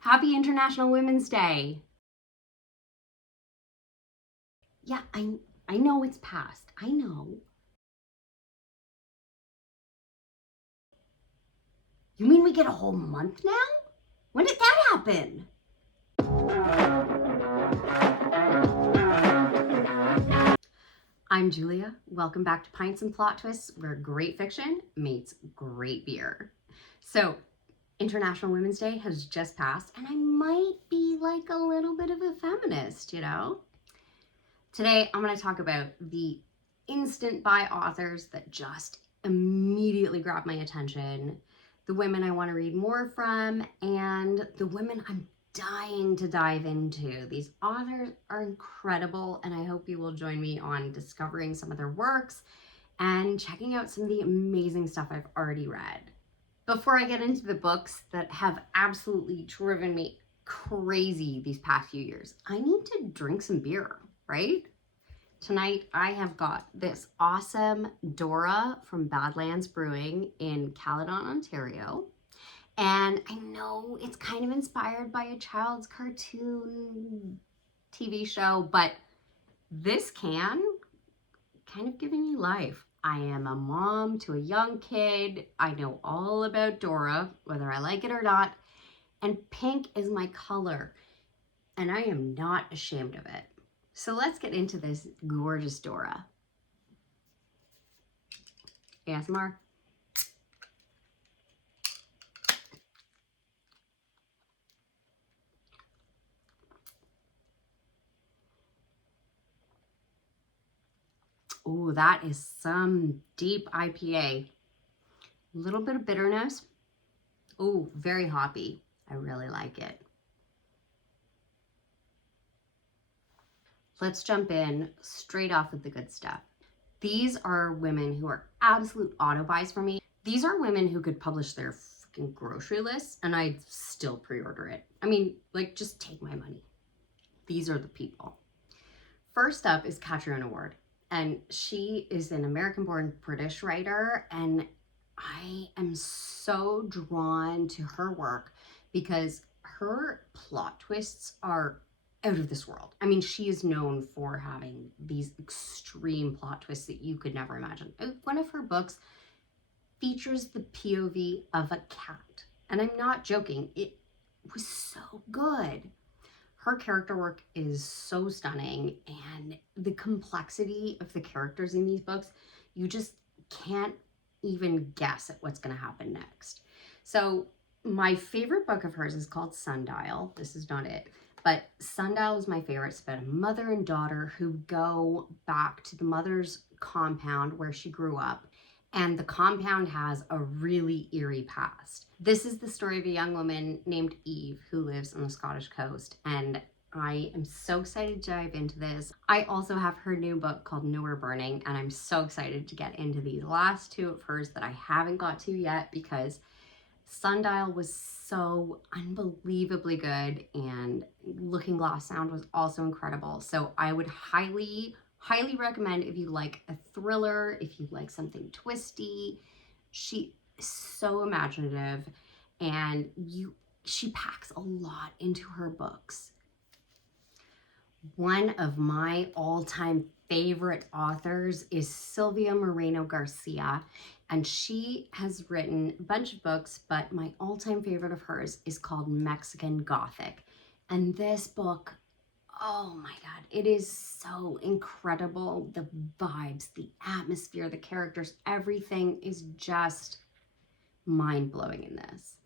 Happy International Women's Day. Yeah, I know it's past. I know. You mean we get a whole month now? When did that happen? I'm Julia. Welcome back to Pints and Plot Twists, where great fiction meets great beer. So, International Women's Day has just passed, and I might be like a little bit of a feminist, you know? Today, I'm going to talk about the instant buy authors that just immediately grab my attention, the women I want to read more from, and the women I'm dying to dive into. These authors are incredible, and I hope you will join me on discovering some of their works and checking out some of the amazing stuff I've already read. Before I get into the books that have absolutely driven me crazy these past few years, I need to drink some beer, right? Tonight, I have got this awesome Dora from Badlands Brewing in Caledon, Ontario. And I know it's kind of inspired by a child's cartoon TV show, but this can kind of giving me life. I am a mom to a young kid. I know all about Dora, whether I like it or not. And pink is my color, and I am not ashamed of it. So let's get into this gorgeous Dora. ASMR. Oh, that is some deep IPA. A little bit of bitterness. Oh, very hoppy. I really like it. Let's jump in straight off with the good stuff. These are women who are absolute auto buys for me. These are women who could publish their freaking grocery lists and I'd still pre-order it. I mean, like, just take my money. These are the people. First up is Catriona Ward, and she is an American-born British writer, and I am so drawn to her work because her plot twists are out of this world. I mean, she is known for having these extreme plot twists that you could never imagine. One of her books features the POV of a cat, and I'm not joking. It was so good. Her character work is so stunning, and the complexity of the characters in these books, you just can't even guess at what's going to happen next. So my favorite book of hers is called Sundial. This is not it, but Sundial is my favorite. It's about a mother and daughter who go back to the mother's compound where she grew up, and the compound has a really eerie past. This is the story of a young woman named Eve who lives on the Scottish coast, and I am so excited to dive into this. I also have her new book called Nowhere Burning, and I'm so excited to get into these last two of hers that I haven't got to yet because Sundial was so unbelievably good, and Looking Glass Sound was also incredible. So I would highly recommend if you like a thriller, if you like something twisty. She is so imaginative, and she packs a lot into her books. One of my all-time favorite authors is Silvia Moreno Garcia, and she has written a bunch of books, but my all-time favorite of hers is called Mexican Gothic. And this book, oh my God, it is so incredible. The vibes, the atmosphere, the characters, everything is just mind-blowing in this.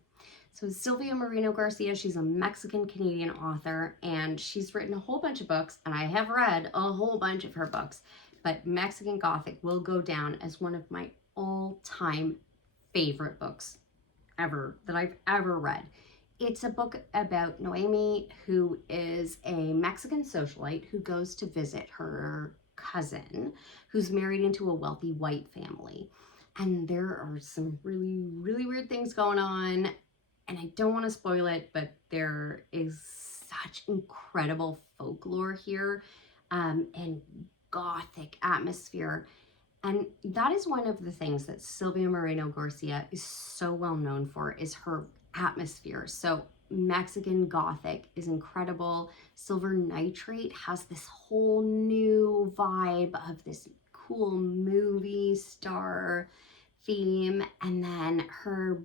So Silvia Moreno Garcia, she's a Mexican-Canadian author, and she's written a whole bunch of books, and I have read a whole bunch of her books, but Mexican Gothic will go down as one of my all-time favorite books ever that I've ever read. It's a book about Noemi, who is a Mexican socialite who goes to visit her cousin, who's married into a wealthy white family. And there are some really, really weird things going on, and I don't want to spoil it, but there is such incredible folklore here, and Gothic atmosphere. And that is one of the things that Silvia Moreno Garcia is so well known for, is her atmosphere. So Mexican Gothic is incredible. Silver Nitrate has this whole new vibe of this cool movie star theme. And then her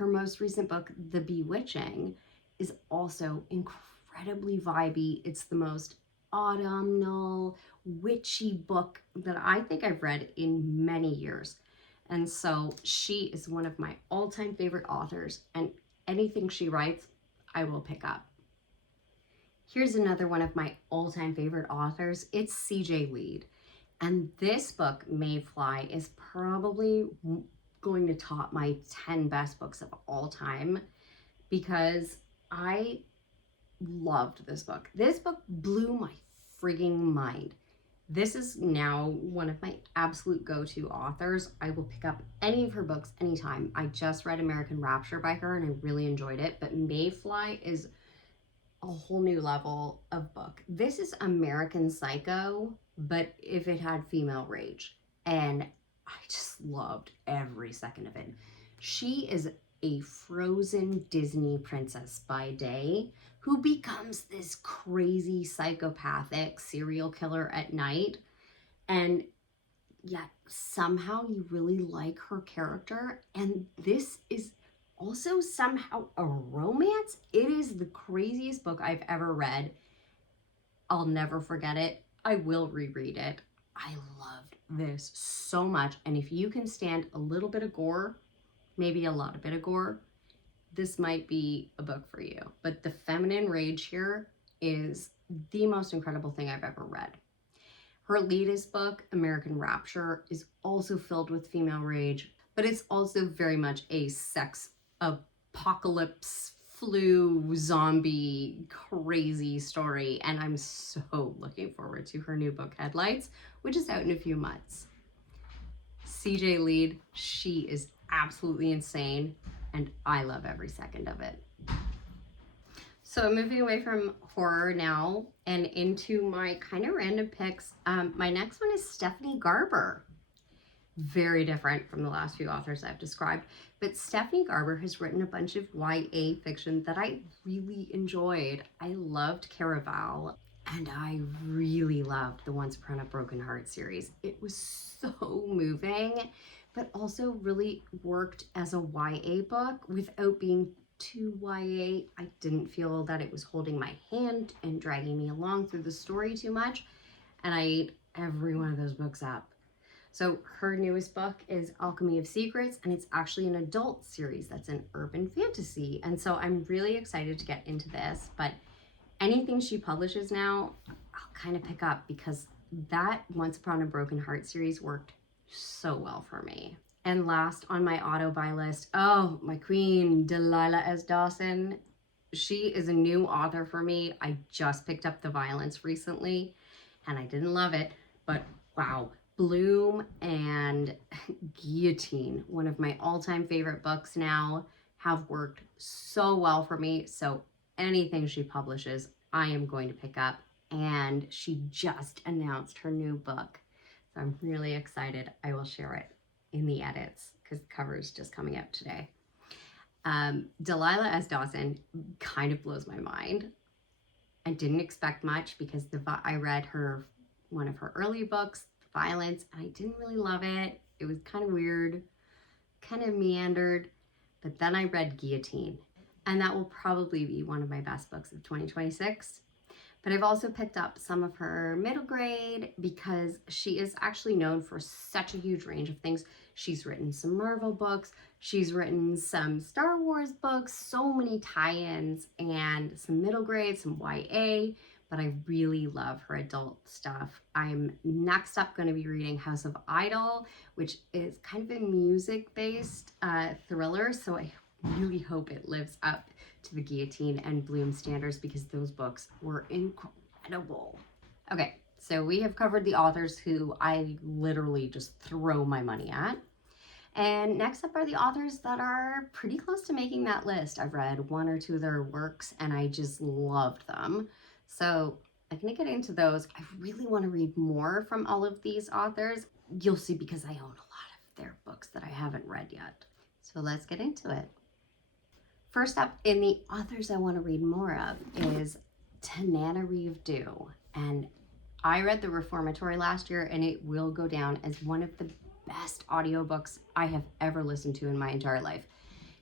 most recent book, The Bewitching, is also incredibly vibey. It's the most autumnal, witchy book that I think I've read in many years. And so she is one of my all-time favorite authors, and anything she writes, I will pick up. Here's another one of my all-time favorite authors. It's C.J. Lead. And this book, Mayfly, is probably going to top my 10 best books of all time because I loved this book. This book blew my frigging mind. This is now one of my absolute go-to authors. I will pick up any of her books anytime. I just read American Rapture by her and I really enjoyed it, but Mayfly is a whole new level of book. This is American Psycho, but if it had female rage, and I just loved every second of it. She is a frozen Disney princess by day who becomes this crazy psychopathic serial killer at night, and yet somehow you really like her character. And this is also somehow a romance. It is the craziest book I've ever read. I'll never forget it. I will reread it. I loved this so much. And if you can stand a little bit of gore, maybe a lot of bit of gore, this might be a book for you. But the feminine rage here is the most incredible thing I've ever read. Her latest book, American Rapture, is also filled with female rage, but it's also very much a sex apocalypse, flu, zombie, crazy story. And I'm so looking forward to her new book, Headlights, which is out in a few months. C.J. Lead, she is absolutely insane, and I love every second of it. So moving away from horror now and into my kind of random picks, my next one is Stephanie Garber. Very different from the last few authors I've described, but Stephanie Garber has written a bunch of YA fiction that I really enjoyed. I loved Caraval, and I really loved the Once Upon a Broken Heart series. It was so moving, but also really worked as a YA book without being too YA. I didn't feel that it was holding my hand and dragging me along through the story too much, and I ate every one of those books up. So her newest book is Alchemy of Secrets, and it's actually an adult series that's an urban fantasy. And so I'm really excited to get into this, but anything she publishes now, I'll kind of pick up because that Once Upon a Broken Heart series worked so well for me. And last on my auto-buy list, oh, my queen, Delilah S. Dawson. She is a new author for me. I just picked up The Violence recently, and I didn't love it, but wow. Bloom and Guillotine, one of my all-time favorite books now, have worked so well for me. So anything she publishes, I am going to pick up. And she just announced her new book. So I'm really excited. I will share it in the edits because the cover is just coming out today. Delilah S. Dawson kind of blows my mind. I didn't expect much because I read one of her early books, Violence, and I didn't really love it. It was kind of weird, kind of meandered, but then I read Guillotine, and that will probably be one of my best books of 2026. But I've also picked up some of her middle grade because she is actually known for such a huge range of things. She's written some Marvel books, she's written some Star Wars books, so many tie-ins, and some middle grade, some YA, but I really love her adult stuff. I'm next up going to be reading House of Idol, which is kind of a music-based thriller, so I really hope it lives up to the Guillotine and Bloom standards because those books were incredible. Okay, so we have covered the authors who I literally just throw my money at. And next up are the authors that are pretty close to making that list. I've read one or two of their works and I just loved them. So I'm gonna get into those. I really want to read more from all of these authors. You'll see because I own a lot of their books that I haven't read yet. So let's get into it. First up in the authors I want to read more of is Tananarive Due. And I read The Reformatory last year, and it will go down as one of the best audiobooks I have ever listened to in my entire life.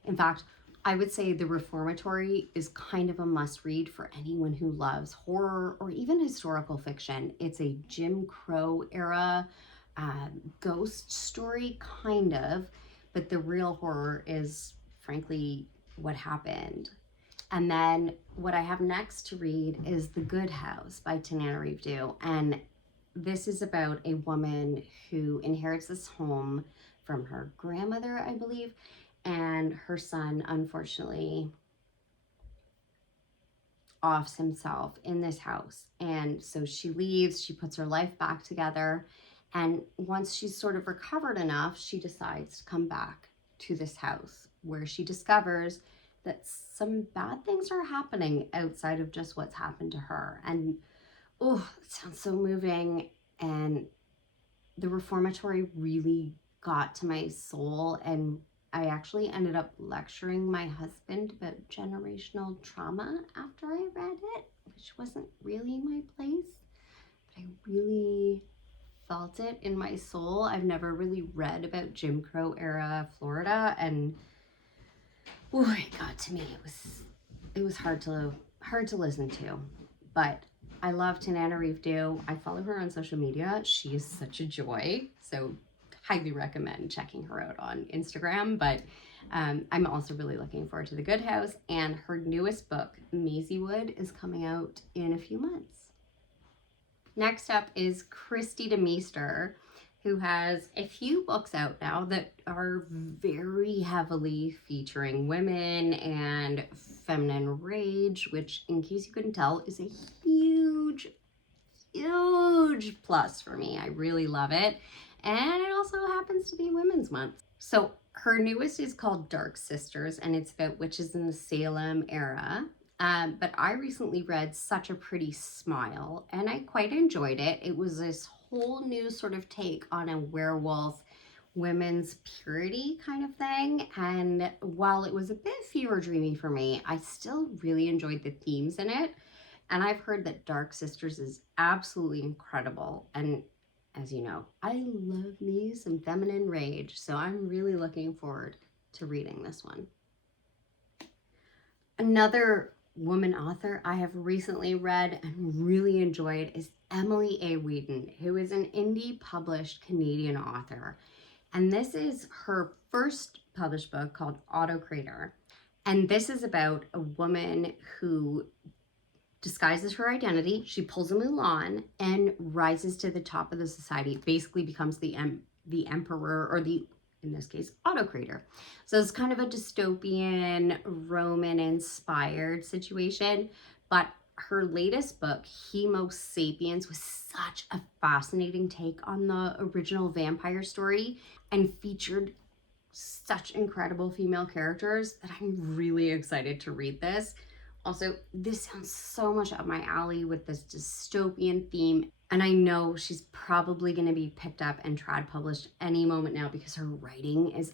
In fact, I would say The Reformatory is kind of a must-read for anyone who loves horror or even historical fiction. It's a Jim Crow era ghost story, kind of, but the real horror is, frankly, what happened. And then what I have next to read is The Good House by Tananarive Due. And this is about a woman who inherits this home from her grandmother, I believe, and her son, unfortunately, offs himself in this house. And so she leaves, she puts her life back together. And once she's sort of recovered enough, she decides to come back to this house where she discovers that some bad things are happening outside of just what's happened to her. And oh, it sounds so moving. And The Reformatory really got to my soul, and I actually ended up lecturing my husband about generational trauma after I read it, which wasn't really my place, but I really felt it in my soul. I've never really read about Jim Crow era Florida, and oh, it got to me. It was hard to listen to, but I love Tananarive Due. I follow her on social media. She is such a joy, so highly recommend checking her out on Instagram. But I'm also really looking forward to The Good House, and her newest book, Maisie Wood, is coming out in a few months. Next up is Christy DeMeester, who has a few books out now that are very heavily featuring women and feminine rage, which, in case you couldn't tell, is a huge plus for me. I really love it. And it also happens to be Women's Month. So her newest is called Dark Sisters, and it's about witches in the Salem era. But I recently read Such a Pretty Smile, and I quite enjoyed it. It was this whole new sort of take on a werewolf, women's purity kind of thing. And while it was a bit fever dreamy for me, I still really enjoyed the themes in it. And I've heard that Dark Sisters is absolutely incredible. And as you know, I love me some feminine rage, so I'm really looking forward to reading this one. Another woman author I have recently read and really enjoyed is Emily A. Wheaton, who is an indie published Canadian author. And this is her first published book called Autocrator. And this is about a woman who disguises her identity. She pulls a Mulan and rises to the top of the society, basically becomes the emperor, or in this case, Autocrator. So it's kind of a dystopian, Roman-inspired situation, but her latest book, Homo Sapiens, was such a fascinating take on the original vampire story and featured such incredible female characters that I'm really excited to read this. Also, this sounds so much up my alley with this dystopian theme. And I know she's probably going to be picked up and trad published any moment now because her writing is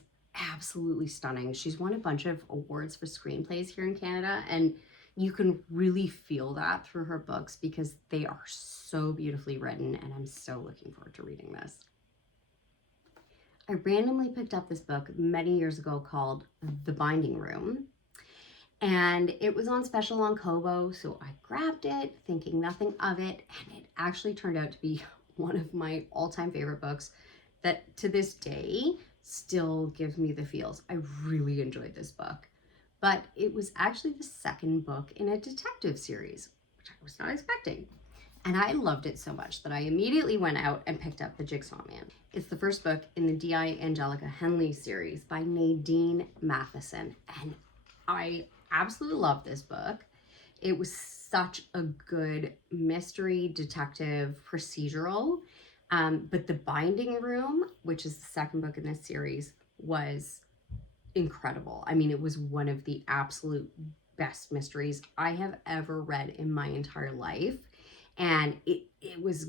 absolutely stunning. She's won a bunch of awards for screenplays here in Canada, and you can really feel that through her books because they are so beautifully written, and I'm so looking forward to reading this. I randomly picked up this book many years ago called The Binding Room. And it was on special on Kobo, so I grabbed it thinking nothing of it, and it actually turned out to be one of my all-time favorite books that to this day still gives me the feels. I really enjoyed this book, but it was actually the second book in a detective series, which I was not expecting. And I loved it so much that I immediately went out and picked up The Jigsaw Man. It's the first book in the D.I. Angelica Henley series by Nadine Matheson, and I absolutely love this book. It was such a good mystery detective procedural, but The Binding Room, which is the second book in this series, was incredible. I mean, it was one of the absolute best mysteries I have ever read in my entire life. And it was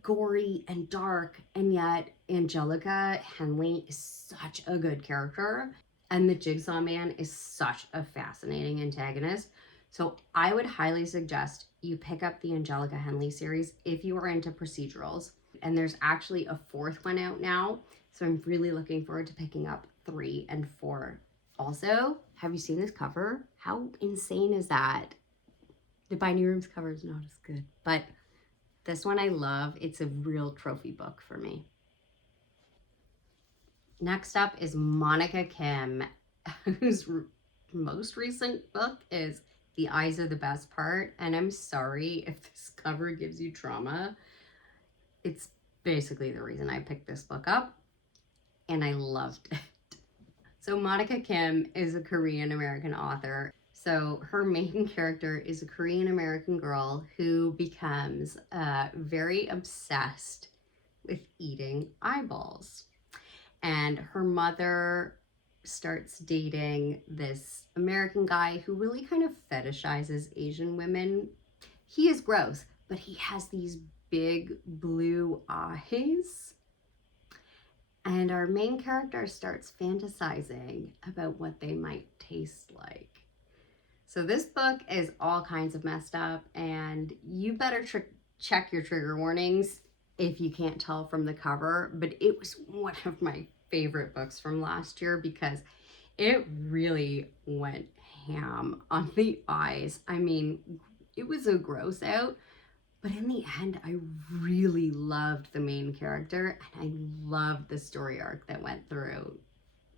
gory and dark, and yet Angelica Henley is such a good character. And the Jigsaw Man is such a fascinating antagonist. So I would highly suggest you pick up the Angelica Henley series if you are into procedurals. And there's actually a fourth one out now. So I'm really looking forward to picking up 3 and 4. Also, have you seen this cover? How insane is that? The Binding Rooms cover is not as good, but this one I love. It's a real trophy book for me. Next up is Monica Kim, whose most recent book is The Eyes Are the Best Part. And I'm sorry if this cover gives you trauma. It's basically the reason I picked this book up, and I loved it. So Monica Kim is a Korean American author. So her main character is a Korean American girl who becomes very obsessed with eating eyeballs. And her mother starts dating this American guy who really kind of fetishizes Asian women. He is gross, but he has these big blue eyes. And our main character starts fantasizing about what they might taste like. So this book is all kinds of messed up, and you better check your trigger warnings if you can't tell from the cover. But it was one of my favorite books from last year because it really went ham on the eyes. I mean, it was a gross out, but in the end, I really loved the main character, and I loved the story arc that went through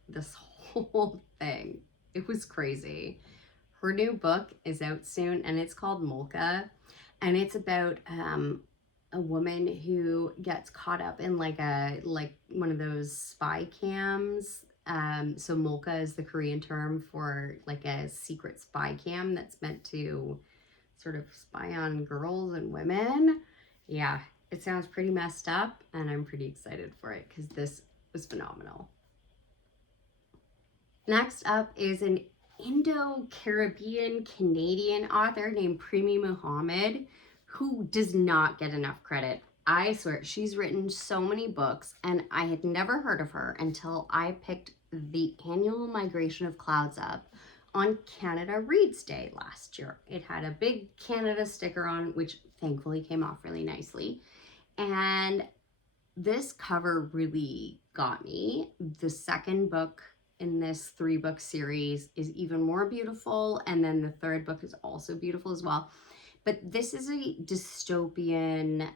this whole thing. It was crazy. Her new book is out soon, and it's called Molka, and it's about a woman who gets caught up in like one of those spy cams. So Molka is the Korean term for like a secret spy cam that's meant to sort of spy on girls and women. Yeah, it sounds pretty messed up, and I'm pretty excited for it because this was phenomenal. Next up is an Indo-Caribbean Canadian author named Primi Muhammad, who does not get enough credit. I swear, she's written so many books, and I had never heard of her until I picked The Annual Migration of Clouds up on Canada Reads Day last year. It had a big Canada sticker on, which thankfully came off really nicely. And this cover really got me. The second book in this 3-book series is even more beautiful, and then the third book is also beautiful as well. But this is a dystopian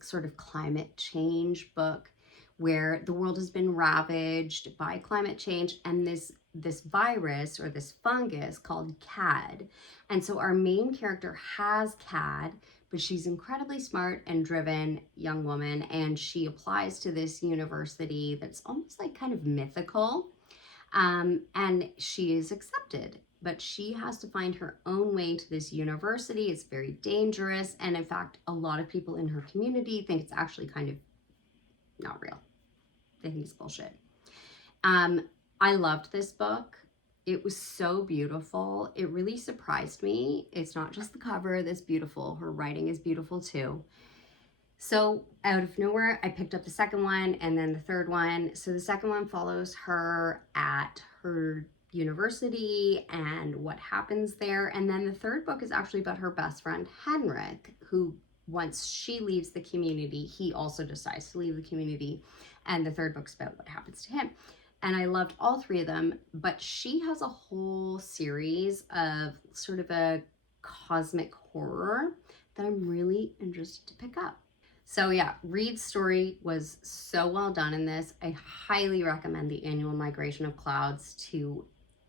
sort of climate change book where the world has been ravaged by climate change and this virus or this fungus called CAD. And so our main character has CAD, but she's incredibly smart and driven young woman, and she applies to this university that's almost like kind of mythical. And she is accepted, but she has to find her own way to this university. It's very dangerous. And in fact, a lot of people in her community think it's actually kind of not real. They think it's bullshit. I loved this book. It was so beautiful. It really surprised me. It's not just the cover that's beautiful. Her writing is beautiful too. So out of nowhere, I picked up the second one and then the third one. So the second one follows her at her university and what happens there. And then the third book is actually about her best friend, Henrik, who once she leaves the community, he also decides to leave the community. And the third book's about what happens to him. And I loved all 3 of them, but she has a whole series of sort of a cosmic horror that I'm really interested to pick up. So yeah, Reed's story was so well done in this. I highly recommend The Annual Migration of Clouds to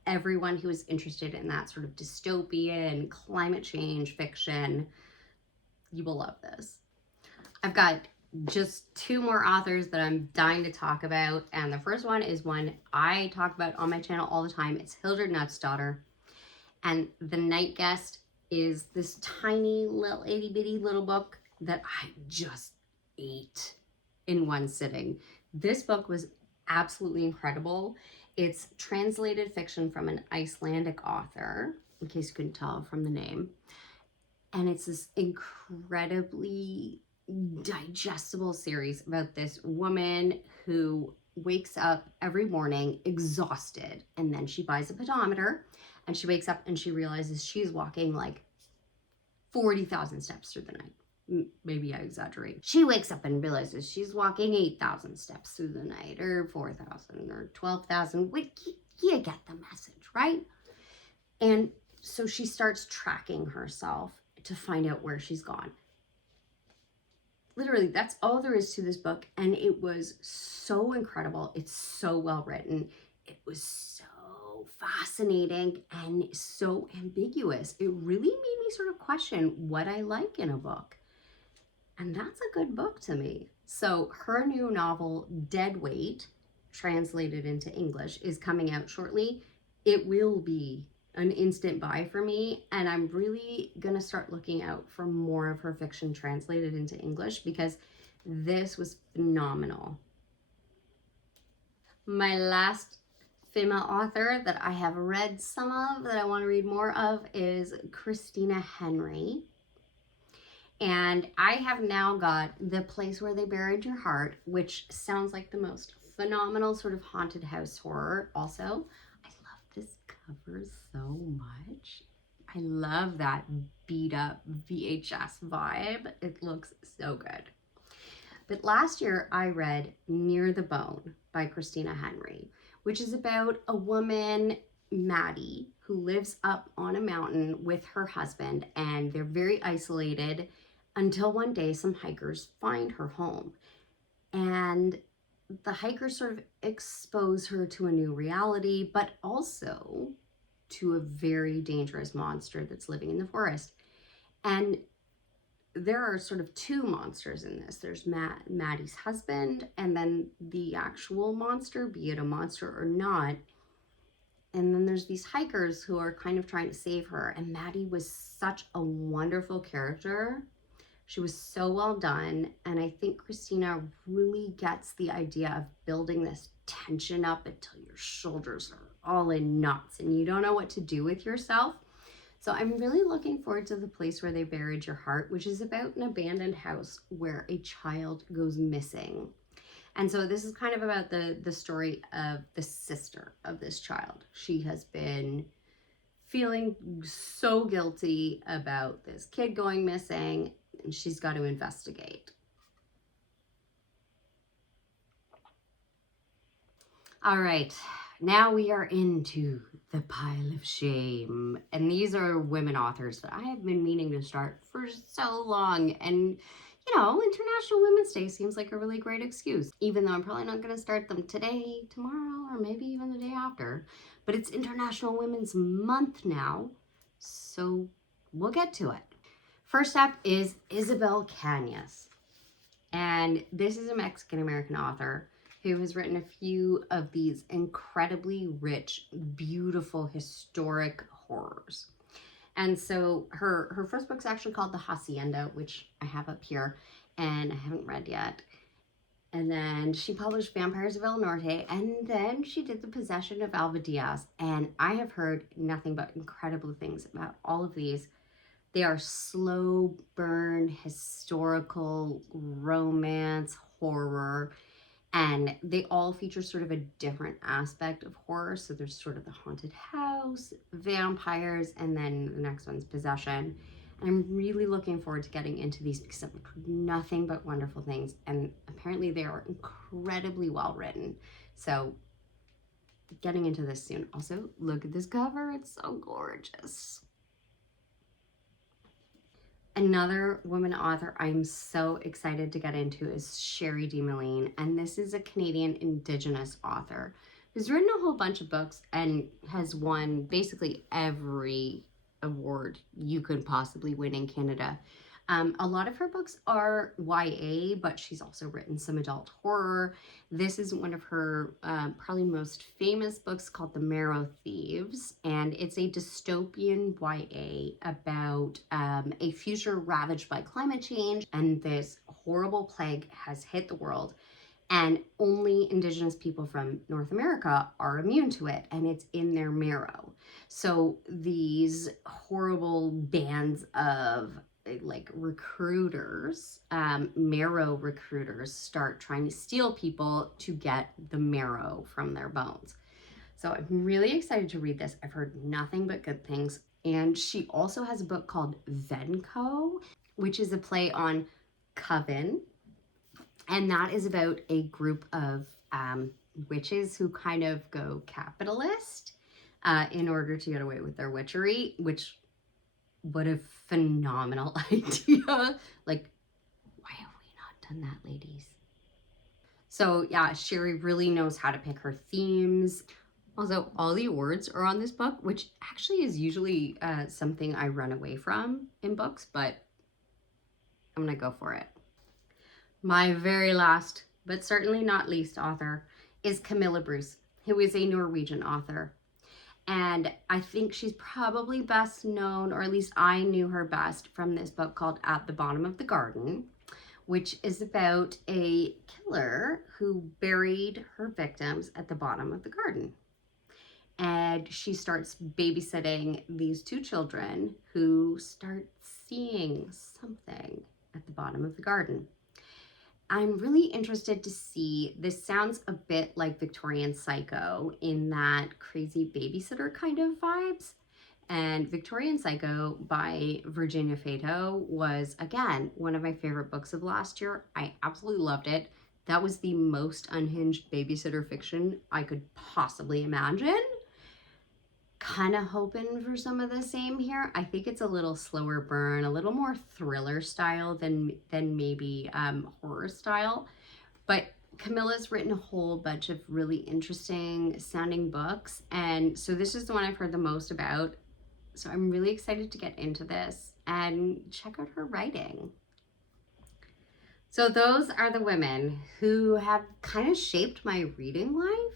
everyone who is interested in that sort of dystopian climate change fiction. You will love this. I've got just 2 more authors that I'm dying to talk about, and the first one is one I talk about on my channel all the time. It's Hildred Nutsdottir, and The Night Guest is this tiny little itty bitty little book that I just ate in one sitting. This book was absolutely incredible. It's translated fiction from an Icelandic author, in case you couldn't tell from the name, and it's this incredibly digestible series about this woman who wakes up every morning exhausted, and then she buys a pedometer, and she wakes up and she realizes she's walking like 40,000 steps through the night. Maybe I exaggerate. She wakes up and realizes she's walking 8,000 steps through the night, or 4,000 or 12,000. You get the message, right? And so she starts tracking herself to find out where she's gone. Literally, that's all there is to this book, and it was so incredible. It's so well written. It was so fascinating and so ambiguous. It really made me sort of question what I like in a book. And that's a good book to me. So her new novel, Dead Weight, translated into English, is coming out shortly. It will be an instant buy for me, and I'm really gonna start looking out for more of her fiction translated into English, because this was phenomenal. My last female author that I have read some of, that I want to read more of, is Christina Henry. And I have now got The Place Where They Buried Your Heart, which sounds like the most phenomenal sort of haunted house horror. Also, I love this cover so much. I love that beat up VHS vibe. It looks so good. But last year I read Near the Bone by Christina Henry, which is about a woman, Maddie, who lives up on a mountain with her husband, and they're very isolated until one day some hikers find her home. And the hikers sort of expose her to a new reality, but also to a very dangerous monster that's living in the forest. And there are sort of two monsters in this. There's Maddie's husband, and then the actual monster, be it a monster or not. And then there's these hikers who are kind of trying to save her. And Maddie was such a wonderful character. She was so well done. And I think Christina really gets the idea of building this tension up until your shoulders are all in knots and you don't know what to do with yourself. So I'm really looking forward to The Place Where They Buried Your Heart, which is about an abandoned house where a child goes missing. And so this is kind of about the story of the sister of this child. She has been feeling so guilty about this kid going missing, and she's got to investigate. All right, now we are into the pile of shame. And these are women authors that I have been meaning to start for so long. And you know, International Women's Day seems like a really great excuse, even though I'm probably not going to start them today, tomorrow, or maybe even the day after. But it's International Women's Month now, so we'll get to it. First up is Isabel Cañas. And this is a Mexican-American author who has written a few of these incredibly rich, beautiful, historic horrors. And so her first book's actually called The Hacienda, which I have up here and I haven't read yet. And then she published Vampires of El Norte, and then she did The Possession of Alva Diaz. And I have heard nothing but incredible things about all of these. They are slow burn, historical, romance, horror, and they all feature sort of a different aspect of horror. So there's sort of the haunted house, vampires, and then the next one's possession. And I'm really looking forward to getting into these because I've heard nothing but wonderful things. And apparently they are incredibly well written. So getting into this soon. Also, look at this cover. It's so gorgeous. Another woman author I'm so excited to get into is Sherry DeMilleen, and this is a Canadian Indigenous author who's written a whole bunch of books and has won basically every award you could possibly win in Canada. A lot of her books are YA, but she's also written some adult horror. This is one of her probably most famous books called The Marrow Thieves, and it's a dystopian YA about a future ravaged by climate change, and this horrible plague has hit the world. And only Indigenous people from North America are immune to it, and it's in their marrow. So these horrible bands of like recruiters, marrow recruiters, start trying to steal people to get the marrow from their bones. So I'm really excited to read this. I've heard nothing but good things. And she also has a book called Venko, which is a play on coven. And that is about a group of witches who kind of go capitalist in order to get away with their witchery, which, what a phenomenal idea. Like, why have we not done that, ladies? So yeah, Sherry really knows how to pick her themes. Also, all the awards are on this book, which actually is usually something I run away from in books, but I'm gonna go for it. My very last, but certainly not least author is Camilla Bruce, who is a Norwegian author. And I think she's probably best known, or at least I knew her best from this book called At the Bottom of the Garden, which is about a killer who buried her victims at the bottom of the garden. And she starts babysitting these two children who start seeing something at the bottom of the garden. I'm really interested to see, this sounds a bit like Victorian Psycho in that crazy babysitter kind of vibes. And Victorian Psycho by Virginia Fato was, again, one of my favorite books of last year. I absolutely loved it. That was the most unhinged babysitter fiction I could possibly imagine. Kind of hoping for some of the same here. I think it's a little slower burn, a little more thriller style than maybe horror style. But Camilla's written a whole bunch of really interesting sounding books, and so this is the one I've heard the most about. So I'm really excited to get into this and check out her writing. So those are the women who have kind of shaped my reading life.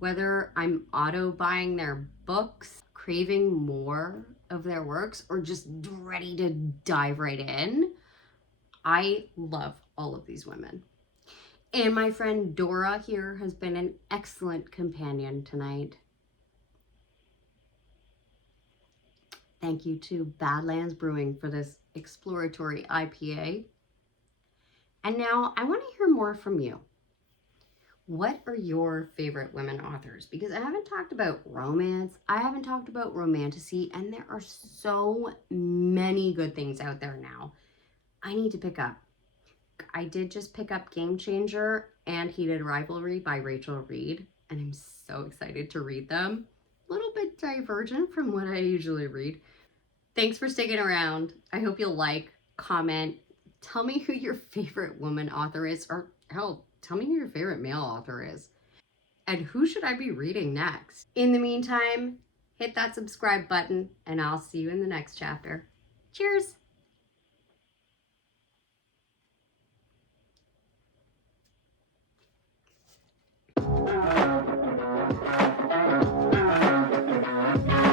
Whether I'm auto buying their books, craving more of their works, or just ready to dive right in, I love all of these women. And my friend Dora here has been an excellent companion tonight. Thank you to Badlands Brewing for this exploratory IPA. And now I want to hear more from you. What are your favorite women authors? Because I haven't talked about romance, I haven't talked about romantasy, and there are so many good things out there now. I need to pick up. I did just pick up Game Changer and Heated Rivalry by Rachel Reed, and I'm so excited to read them. A little bit divergent from what I usually read. Thanks for sticking around. I hope you'll like, comment, tell me who your favorite woman author is, or hell, tell me who your favorite male author is. And who should I be reading next? In the meantime, hit that subscribe button and I'll see you in the next chapter. Cheers!